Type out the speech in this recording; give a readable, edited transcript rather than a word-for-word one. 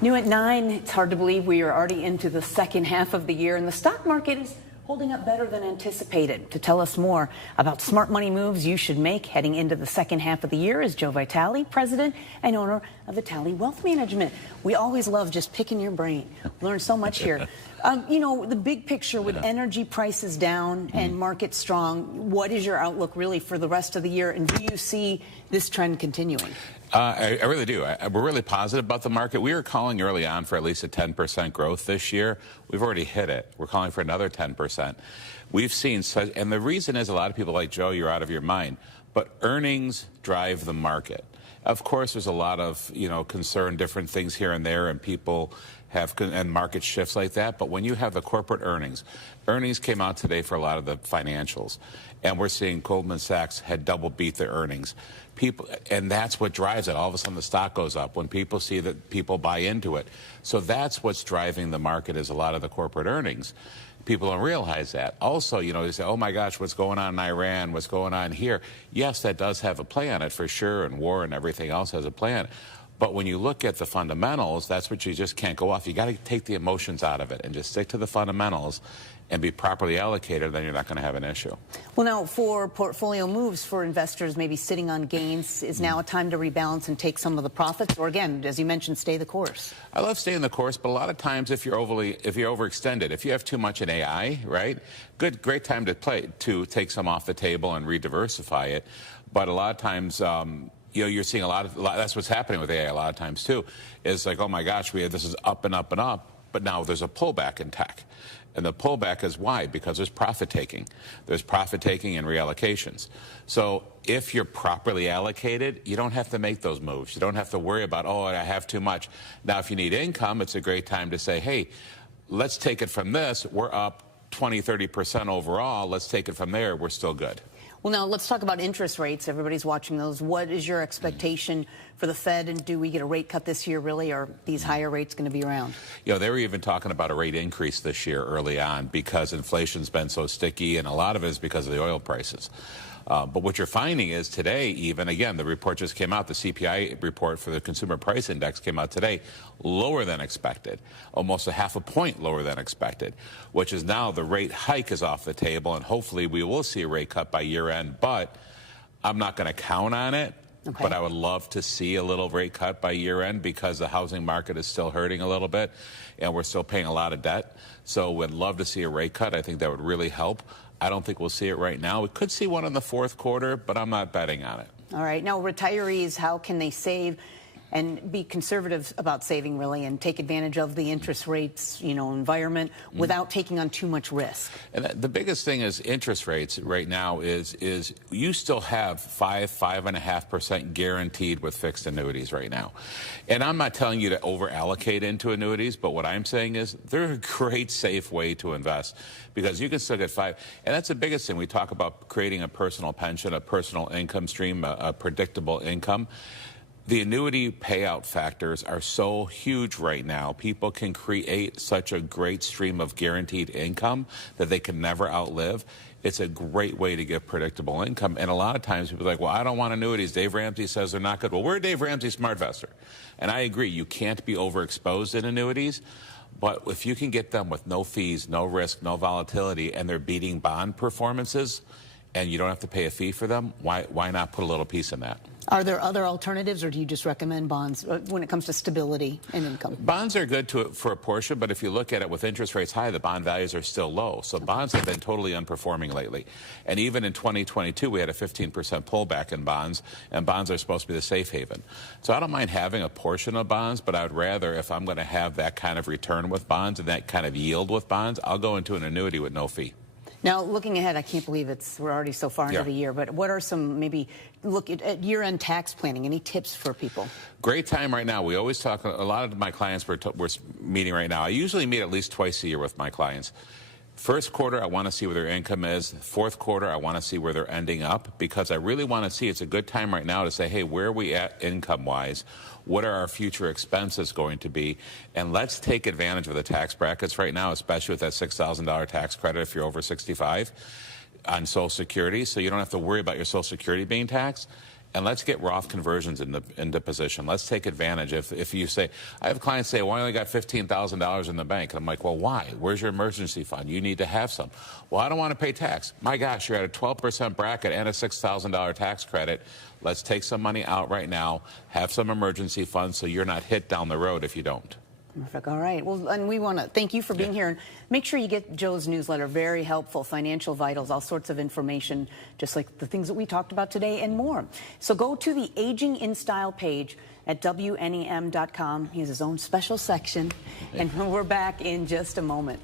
New at 9, it's hard to believe we are already into the second half of the year, and the stock market is holding up better than anticipated. To tell us more about smart money moves you should make heading into the second half of the year is Joe Vitale, president and owner of Vitale Wealth Management. We always love just picking your brain. Learn so much here. You know, the big picture with energy prices down and markets strong, what is your outlook really for the rest of the year, and do you see this trend continuing? I really do. We're really positive about the market. We were calling early on for at least a 10% growth this year. We've already hit it. We're calling for another 10%. We've seen such, and the reason is a lot of people like, Joe, you're out of your mind. But earnings drive the market. Of course, there's a lot of, concern, different things here and there, and people have, and market shifts like that. But when you have the corporate earnings came out today for a lot of the financials, and we're seeing Goldman Sachs had double beat their earnings. And that's what drives it. All of a sudden, the stock goes up when people see that people buy into it. So that's what's driving the market, is a lot of the corporate earnings. People don't realize that. Also, they say, oh my gosh, what's going on in Iran? What's going on here? Yes, that does have a play on it for sure, and war and everything else has a play on it. But when you look at the fundamentals, that's what you just can't go off. You got to take the emotions out of it and just stick to the fundamentals and be properly allocated, then you're not going to have an issue. Well, now, for portfolio moves for investors maybe sitting on gains, is now a time to rebalance and take some of the profits? Or again, as you mentioned, stay the course? I love staying the course, but a lot of times if you're overextended, if you have too much in AI, right, great time to take some off the table and re-diversify it. But a lot of times, you're seeing a lot, that's what's happening with AI a lot of times too, is like, oh my gosh, this is up and up and up, but now there's a pullback in tech. And the pullback is why? Because there's profit taking. There's profit taking and reallocations. So if you're properly allocated, you don't have to make those moves. You don't have to worry about, oh, I have too much. Now, if you need income, it's a great time to say, hey, let's take it from this. We're up 20, 30% overall. Let's take it from there. We're still good. Well, now let's talk about interest rates. Everybody's watching those. What is your expectation for the Fed, and do we get a rate cut this year, really, or are these higher rates going to be around? They were even talking about a rate increase this year early on because inflation's been so sticky, and a lot of it is because of the oil prices. But what you're finding is today, even, again, the report just came out, the CPI report for the Consumer Price Index came out today, lower than expected, almost a half a point lower than expected, which is now the rate hike is off the table, and hopefully we will see a rate cut by year end, but I'm not going to count on it. Okay. But I would love to see a little rate cut by year end because the housing market is still hurting a little bit and we're still paying a lot of debt. So we'd love to see a rate cut. I think that would really help. I don't think we'll see it right now. We could see one in the fourth quarter, but I'm not betting on it. All right. Now, retirees, how can they save and be conservative about saving, really, and take advantage of the interest rates, environment without taking on too much risk? And the biggest thing is interest rates right now is you still have 5.5% guaranteed with fixed annuities right now. And I'm not telling you to over allocate into annuities, but what I'm saying is they're a great safe way to invest because you can still get 5. And that's the biggest thing. We talk about creating a personal pension, a personal income stream, a predictable income. The annuity payout factors are so huge right now. People can create such a great stream of guaranteed income that they can never outlive. It's a great way to get predictable income. And a lot of times people are like, well, I don't want annuities. Dave Ramsey says they're not good. Well, we're Dave Ramsey SmartVestor. And I agree, you can't be overexposed in annuities. But if you can get them with no fees, no risk, no volatility, and they're beating bond performances, and you don't have to pay a fee for them, why not put a little piece in that? Are there other alternatives, or do you just recommend bonds when it comes to stability and income? Bonds are good for a portion, but if you look at it with interest rates high, the bond values are still low. So bonds have been totally unperforming lately. And even in 2022, we had a 15% pullback in bonds, and bonds are supposed to be the safe haven. So I don't mind having a portion of bonds, but I would rather, if I'm going to have that kind of return with bonds and that kind of yield with bonds, I'll go into an annuity with no fee. Now, looking ahead, I can't believe we're already so far into the year, but what are some, maybe, look at year-end tax planning, any tips for people? Great time right now. We always talk, a lot of my clients we're meeting right now. I usually meet at least twice a year with my clients. First quarter, I want to see where their income is. Fourth quarter, I want to see where they're ending up because I really want to see, it's a good time right now to say, hey, where are we at income-wise? What are our future expenses going to be? And let's take advantage of the tax brackets right now, especially with that $6,000 tax credit if you're over 65 on Social Security, so you don't have to worry about your Social Security being taxed. and let's get Roth conversions into position. Let's take advantage. If you say, I have clients say, well, I only got $15,000 in the bank. And I'm like, well, why? Where's your emergency fund? You need to have some. Well, I don't want to pay tax. My gosh, you're at a 12% bracket and a $6,000 tax credit. Let's take some money out right now, have some emergency funds so you're not hit down the road if you don't. Perfect. All right. Well, and we want to thank you for being here. And make sure you get Joe's newsletter. Very helpful. Financial Vitals, all sorts of information, just like the things that we talked about today and more. So go to the Aging in Style page at WNEM.com. He has his own special section. And we're back in just a moment.